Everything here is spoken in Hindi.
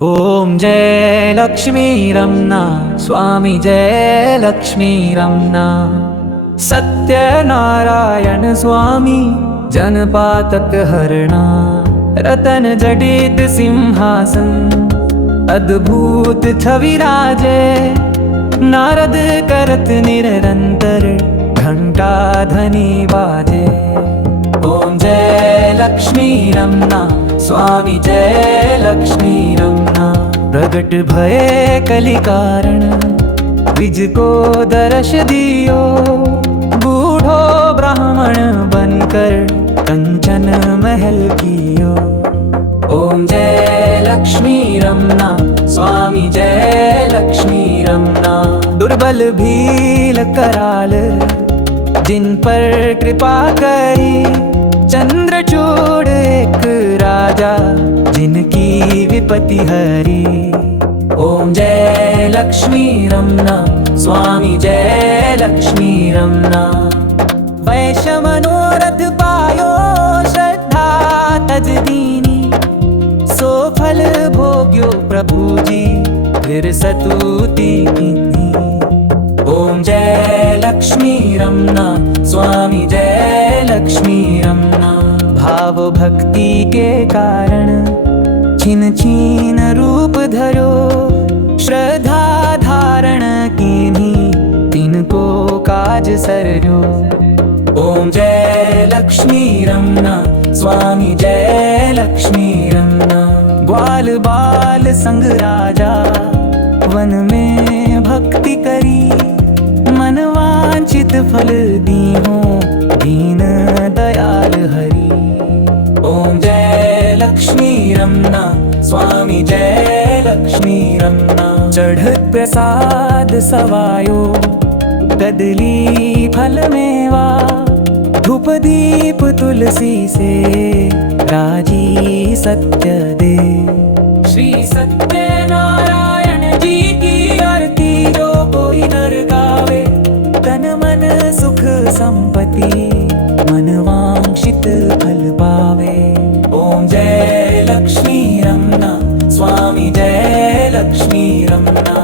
ओम जय लक्ष्मी रमना स्वामी जय लक्ष्मी रमना। सत्यनारायण स्वामी जनपातक हरणा। रतन जडित सिंहासन अद्भुत छवि राजे। नारद करत निरंतर घंटा ध्वनि बाजे। ओम जय लक्ष्मी रमना स्वामी जय लक्ष्मी रमना। प्रगट भये कलि कारण द्विज को दर्श दियो। बूढ़ो ब्राह्मण बनकर कंचन महल कियो। ओम जय लक्ष्मी रमना स्वामी जय लक्ष्मी रमना। दुर्बल भील कराल जिन पर कृपा करी। चंद्रचूड़ एक राजा जिनकी विपत्ति हरी। ओम जय लक्ष्मी रमना स्वामी जय लक्ष्मी रमना। वैश्य मनोरथ पायो श्रद्धा तज दीनी। सो फल भोग्यो प्रभु जी फिर सतुति कीनी। ओम जय लक्ष्मी रमना स्वामी जय लक्ष्मी रमना। भाव भक्ति के कारण छिन छिन रूप धरो। श्रद्धा धारण कीनी तिनको काज सरजो। ओम जय लक्ष्मी रमना स्वामी जय लक्ष्मी रमना। ग्वाल बाल संग राजा वन में भक्ति करी। मन वांछित फल दीहो दीन दयाल हरि। ओम जय लक्ष्मी रमना स्वामी जय लक्ष्मी रमना। चढ़त प्रसाद सवायो कदली फल मेवा। धूप दीप तुलसी से राजी सत्य दे। श्री सत्यनारायण जी की आरती जो कोई नर गावे। तन मन सुख संपत्ति मन वांछित फल पावे। ओम जय लक्ष्मी रमना स्वामी जय लक्ष्मी रमना।